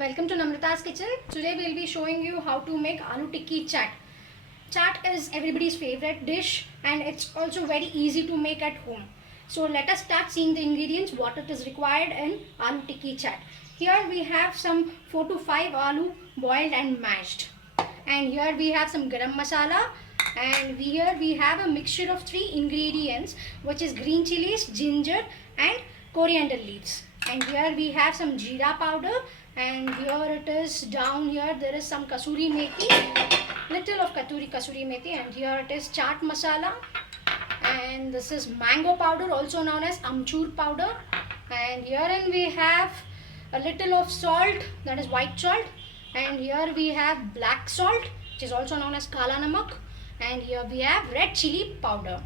Welcome to Namrata's kitchen. Today we'll be showing you how to make aloo tikki chaat. Chaat is everybody's favorite dish and it's also very easy to make at home. So let us start seeing the ingredients, what it is required in aloo tikki chaat. Here we have some 4 to 5 aloo boiled and mashed. And here we have some garam masala, and here we have a mixture of 3 ingredients, which is green chilies, ginger and coriander leaves. And here we have some jeera powder, and here it is down here there is some kasuri methi, little of kasuri methi, and here it is chaat masala, and this is mango powder, also known as amchur powder, and herein we have a little of salt, that is white salt, and here we have black salt, which is also known as kala namak, and here we have red chili powder.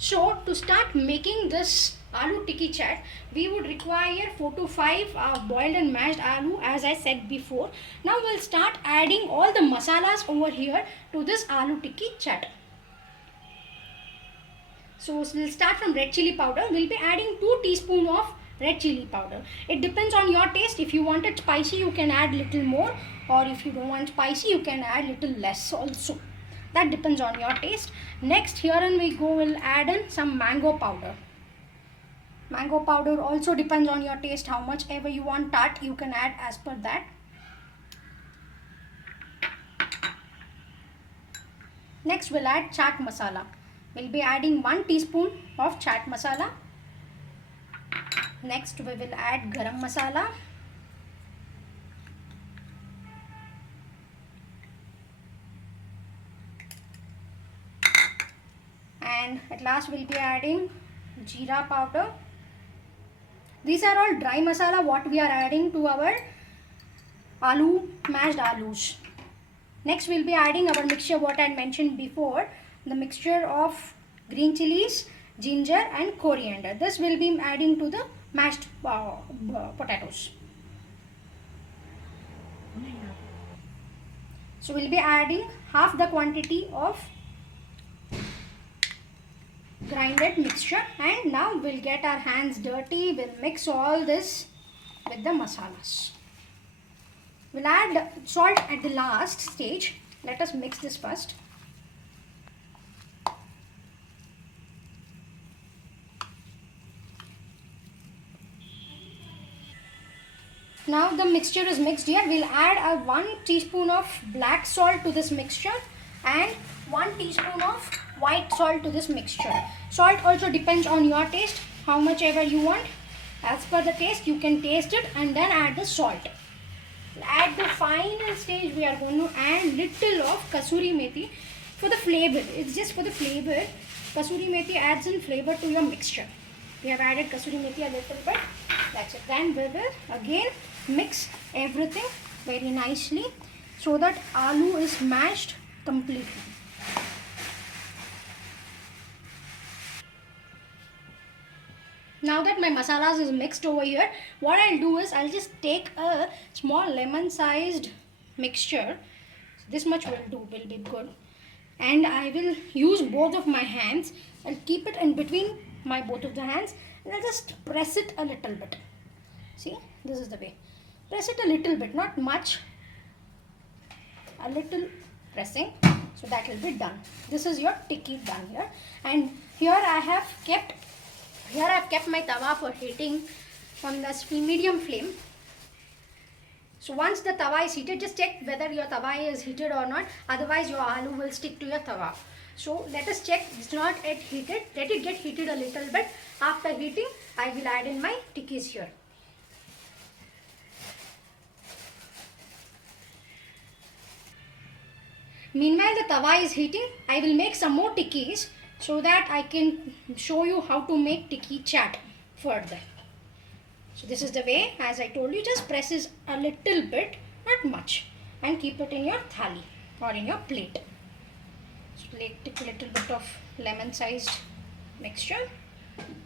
So to start making this aloo tikki chaat, we would require 4 to 5 boiled and mashed aloo, as I said before. Now we'll start adding all the masalas over here to this aloo tikki chaat. So we'll start from red chili powder. We'll be adding 2 teaspoons of red chili powder. It depends on your taste. If you want it spicy, you can add little more, or if you don't want spicy, you can add little less also. That depends on your taste. Next, herein we go, will add in some mango powder. Mango powder also depends on your taste. How much ever you want tart, you can add as per that. Next, we'll add chaat masala. We'll be adding 1 teaspoon of chaat masala. Next, we will add garam masala. And at last we'll be adding jeera powder. These are all dry masala what we are adding to our mashed aloos. Next we'll be adding our mixture what I mentioned before, the mixture of green chilies, ginger and coriander. This will be adding to the mashed potatoes. So we'll be adding half the quantity of grinded mixture, and now we'll get our hands dirty. We'll mix all this with the masalas. We'll add salt at the last stage. Let us mix this first. Now the mixture is mixed here. We'll add 1 teaspoon of black salt to this mixture and 1 teaspoon of white salt to this mixture. Salt also depends on your taste, how much ever you want. As per the taste, you can taste it and then add the salt. At the final stage, we are going to add little of kasuri methi for the flavor. It's just for the flavor. Kasuri methi adds in flavor to your mixture. We have added kasuri methi a little bit. That's it. Then we will again mix everything very nicely so that aloo is mashed completely. Now that my masalas is mixed over here, what I'll do is I'll just take a small lemon sized mixture. This much will be good. And I will use both of my hands. I'll keep it in between my both of the hands and I'll just press it a little bit. See, this is the way. Press it a little bit, not much. A little pressing. So that will be done. This is your tikki done here. And here I have kept my tawa for heating from the medium flame. So once the tawa is heated, just check whether your tawa is heated or not. Otherwise your aloo will stick to your tawa. So let us check. It's not yet heated. Let it get heated a little bit. After heating, I will add in my tikkis here. Meanwhile the tawa is heating, I will make some more tikkis so that I can show you how to make tikki chaat further. So this is the way, as I told you, just press it a little bit, not much, and keep it in your thali or in your plate. So take a little bit of lemon sized mixture,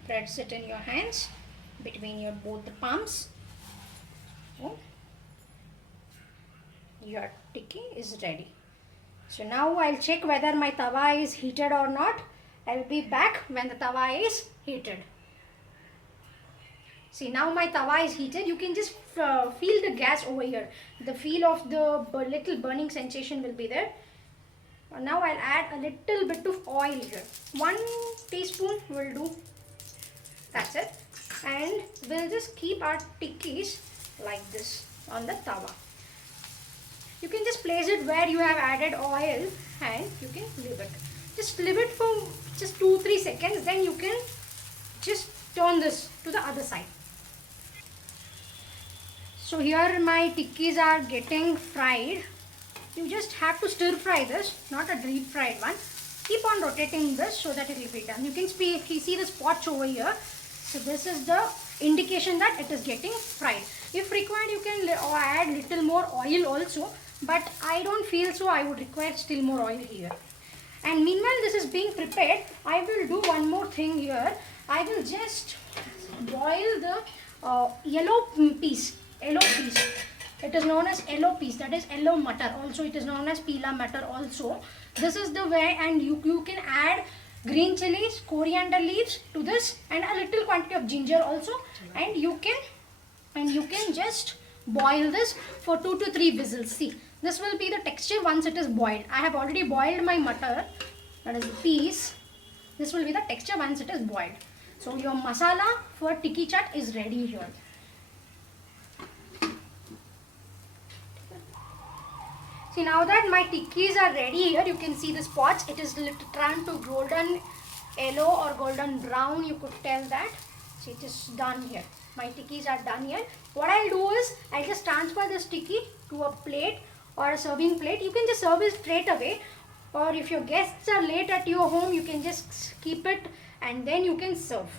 press it in your hands between your both the palms. So your tikki is ready. So now I'll check whether my tawa is heated or not. I'll be back when the tawa is heated. See, now my tawa is heated. You can just feel the gas over here. The feel of the little burning sensation will be there. Now I'll add a little bit of oil here. 1 teaspoon will do. That's it. And we'll just keep our tikkis like this on the tawa. You can just place it where you have added oil and you can leave it. Just leave it for just 2-3 seconds. Then you can just turn this to the other side. So here my tikkis are getting fried. You just have to stir fry this, not a deep fried one. Keep on rotating this so that it will be done. You can see the spots over here. So this is the indication that it is getting fried. If required, you can add little more oil also. But I don't feel so. I would require still more oil here. And meanwhile this is being prepared, I will do one more thing here. I will just boil the yellow peas. It is known as yellow peas, that is yellow matar. Also it is known as peela matar also. This is the way, and you can add green chilies, coriander leaves to this, and a little quantity of ginger also. And you can just boil this for 2 to 3 whistles. See, this will be the texture once it is boiled. I have already boiled my matar, that is the peas. This will be the texture once it is boiled. So your masala for tikki chaat is ready here. See, now that my tikkis are ready here, you can see the spots. It is turned to golden yellow or golden brown, you could tell that. See, it is done here. My tikkis are done here. What I'll do is, I'll just transfer this tikki to a plate or a serving plate. You can just serve it straight away. Or if your guests are late at your home, you can just keep it and then you can serve.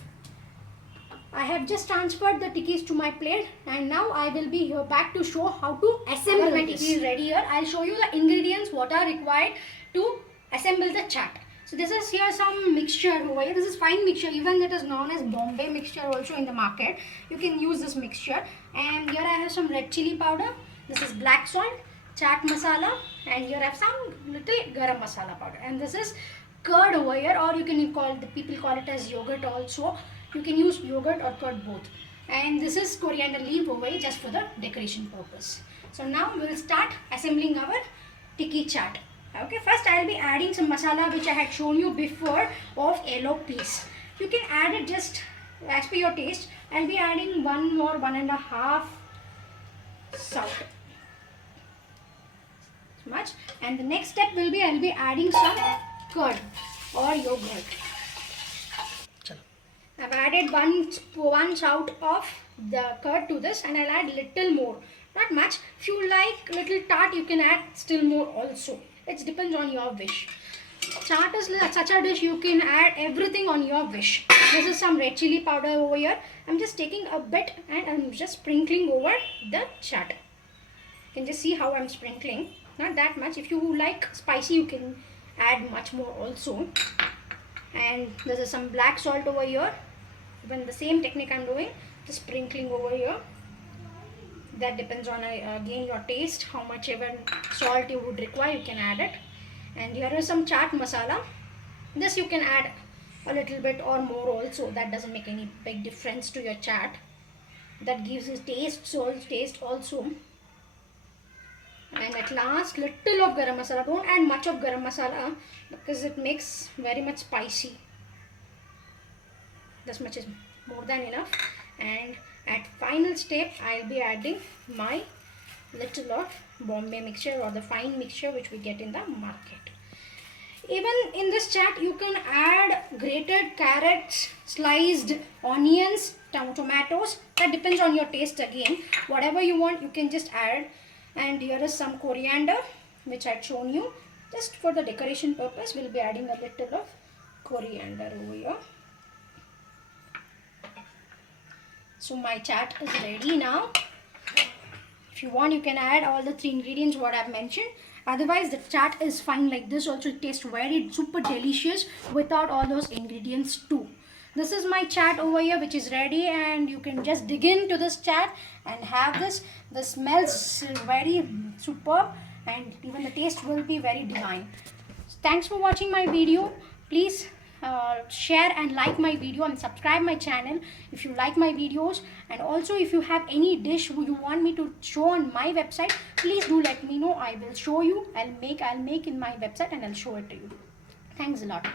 I have just transferred the tikkis to my plate, and now I will be here back to show how to assemble. My tikki is ready here. I'll show you the ingredients what are required to assemble the chaat. So this is here some mixture over here. This is fine mixture, even it is known as Bombay mixture also in the market. You can use this mixture. And here I have some red chili powder. This is black salt, chaat masala, and here I have some little garam masala powder. And this is curd over here, or you can people call it as yogurt also. You can use yogurt or curd both. And this is coriander leaf over here just for the decoration purpose. So now we will start assembling our tikki chaat. Okay, first I will be adding some masala which I had shown you before of yellow peas. You can add it just as per your taste. I will be adding 1 or 1.5 salt. Much. And the next step will be I will be adding some curd or yogurt. I've added one shout of the curd to this, and I'll add little more. Not much. If you like little tart, you can add still more also. It depends on your wish. Chaat is such a dish, you can add everything on your wish. This is some red chili powder over here. I'm just taking a bit and I'm just sprinkling over the chaat. You can just see how I'm sprinkling. Not that much. If you like spicy, you can add much more also. And this is some black salt over here. Even the same technique I'm doing, just sprinkling over here. That depends on again your taste, how much ever salt you would require, you can add it. And here is some chaat masala. This you can add a little bit or more also. That doesn't make any big difference to your chaat. That gives it taste also. And at last, little of garam masala. Don't add much of garam masala because it makes very much spicy. This much is more than enough. And at final step, I'll be adding my little of Bombay mixture or the fine mixture which we get in the market. Even in this chaat, you can add grated carrots, sliced onions, tomatoes. That depends on your taste again. Whatever you want, you can just add. And here is some coriander which I had shown you. Just for the decoration purpose, we'll be adding a little of coriander over here. So my chaat is ready now. If you want, you can add all the 3 ingredients what I've mentioned. Otherwise, the chaat is fine like this. Also, it tastes very super delicious without all those ingredients too. This is my chaat over here which is ready, and you can just dig into this chaat and have this. The smells very superb, and even the taste will be very divine. Thanks for watching my video. Please share and like my video and subscribe my channel if you like my videos. And also if you have any dish you want me to show on my website, please do let me know. I will show you. I'll make in my website and I'll show it to you. Thanks a lot.